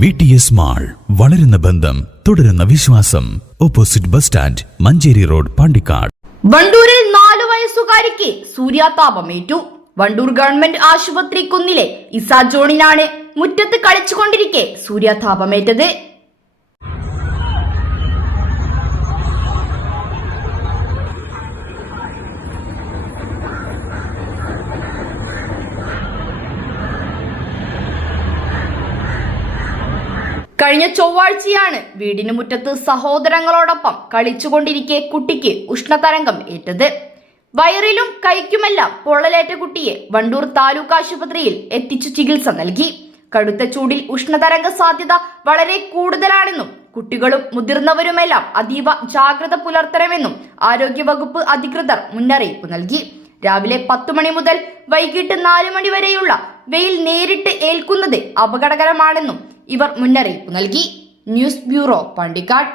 VTS mall, വളരുന്ന ബന്ധം, തുടരുന്ന വിശ്വാസം. Opposite bus stand, Manjeri road, Pandikkad. വണ്ടൂരിൽ 4 വയസ്സുകാരിക്ക് സൂര്യാതാപമേറ്റു. വണ്ടൂർ ഗവൺമെന്റ് ആശുപത്രി കുന്നിലെ ഇസാ ജോണിനാണ് മുറ്റത്ത് കളിച്ചുകൊണ്ടിരിക്കെ സൂര്യാതാപമേറ്റത്. കഴിഞ്ഞ ചൊവ്വാഴ്ചയാണ് വീടിന് മുറ്റത്ത് സഹോദരങ്ങളോടൊപ്പം കളിച്ചുകൊണ്ടിരിക്കെ കുട്ടിക്ക് ഉഷ്ണതരംഗം ഏറ്റത്. വയറിലും കൈക്കുമെല്ലാം പൊള്ളലേറ്റ കുട്ടിയെ വണ്ടൂർ താലൂക്ക് ആശുപത്രിയിൽ എത്തിച്ചു ചികിത്സ നൽകി. കടുത്ത ചൂടിൽ ഉഷ്ണതരംഗ സാധ്യത വളരെ കൂടുതലാണെന്നും കുട്ടികളും മുതിർന്നവരുമെല്ലാം അതീവ ജാഗ്രത പുലർത്തണമെന്നും ആരോഗ്യവകുപ്പ് അധികൃതർ മുന്നറിയിപ്പ് നൽകി. രാവിലെ 10 മണി മുതൽ വൈകിട്ട് 4 മണി വരെയുള്ള വെയിൽ നേരിട്ട് ഏൽക്കുന്നത് അപകടകരമാണെന്നും ഇവർ മുന്നറിയിപ്പ് നൽകി. News bureau, Pandikkad.